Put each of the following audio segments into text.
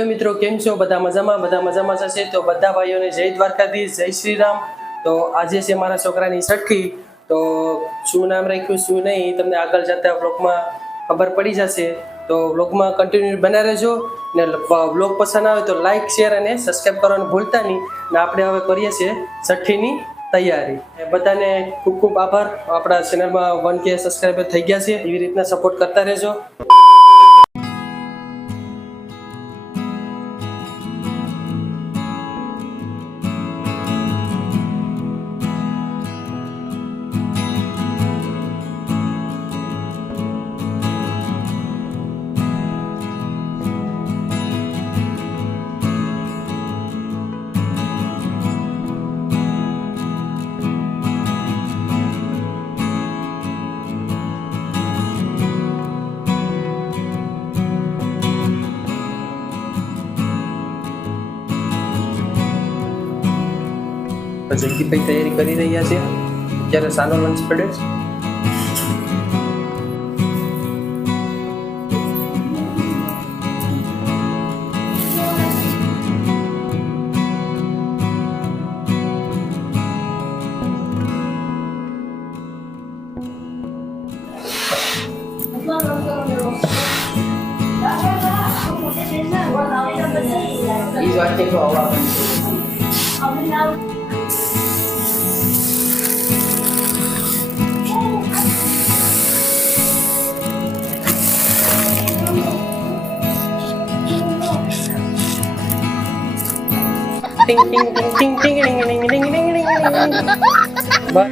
Hello મિત્રો, કેમ છો? બધા મજામાં જશે તો બધા ભાઈઓને જય દ્વારકાધીશ, જય શ્રી રામ। તો આજે છે મારા છોકરાની છઠ્ઠી, તો શું નામ રાખ્યું શું નહીં તમને આગળ જતા વ્લોગમાં ખબર પડી જશે। તો વ્લોગમાં કન્ટિન્યુ બના રહેજો ને વ્લોગ પસંદ આવે તો લાઈક શેર અને સબસ્ક્રાઈબ કરવાનું ભૂલતા નહીં। ને આપણે હવે કરીએ છીએ છઠ્ઠીની તૈયારી। બધાને ખૂબ ખૂબ આભાર, આપણા ચેનલમાં 1K સબસ્ક્રાઈબર થઈ ગયા છે, એવી રીતના સપોર્ટ કરતા રહેજો। જગ્ગીભાઈ તૈયારી કરી રહ્યા છે, જ્યારે સાનો લંચ પડે છે। He's watching for a while. Ding ding ding ding ding ding ding ding ding ding ding. Bye.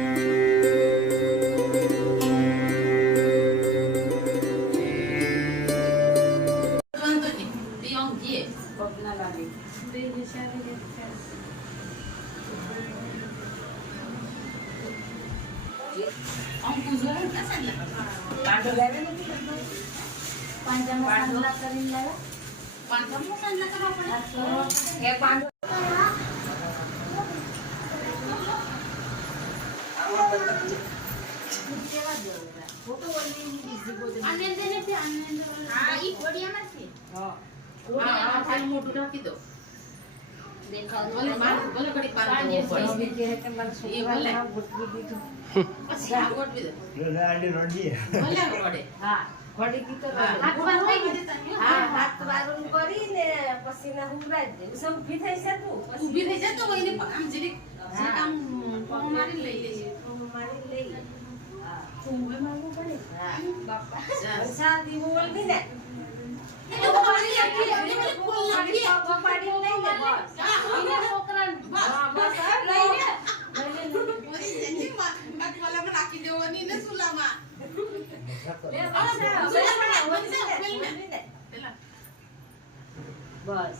बस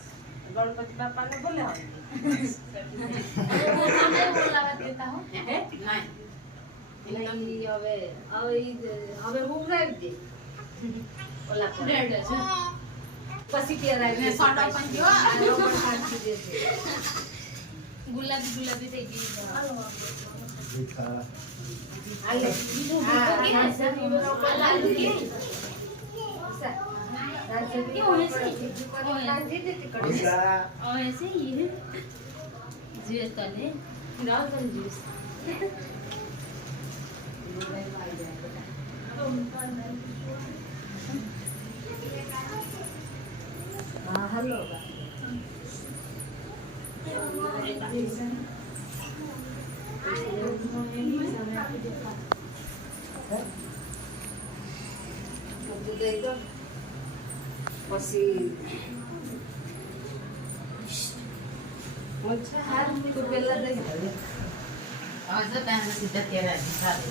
गणपति बापा ने बोले હવે હું રાખ દે ઓલા પછી કે રાખ દે સોટો પણ જો શાંતિ દે છે ગુલાબી ગુલાબી થઈ ગઈ હાલે क्यों ऐसे ये जीएस करने राव कर जीएस हां हेलो પછી ઓછા હાર તો પેલા દઈ હવે આજે તાને સીધા તેરા દિખાવે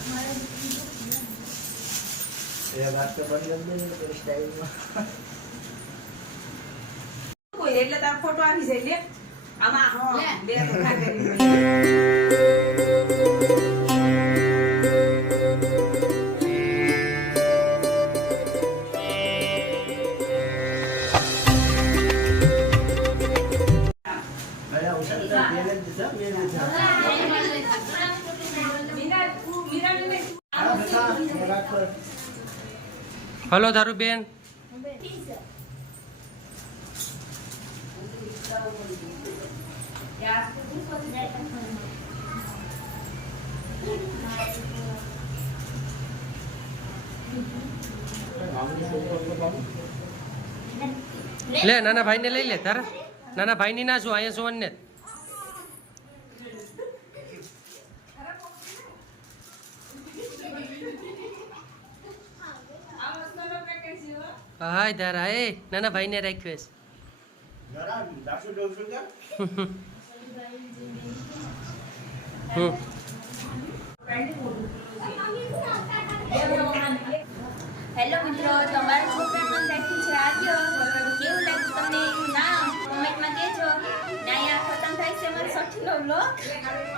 એ વાત તો બદલ દે સ્ટાઈલમાં કોઈ એટલે તાર ફોટો આવી જાય લે આમાં હા બે ધોખા કરી हेलो धारू बेन, લે નાના ભાઈને લઈ લે તારા નાના ભાઈની ના શું અહીંયા શું ને હાય તારા એ નાના ભાઈને રાખ્યો હેલો મિત્રો, તમારા છોકરાનું રાખી છે આવ્યો કેવું લાગ્યું તમને એનું નામ કોમેન્ટમાં કહેજો. ને અહીંયા ખતમ થાય છે મારો 60નો વ્લોગ.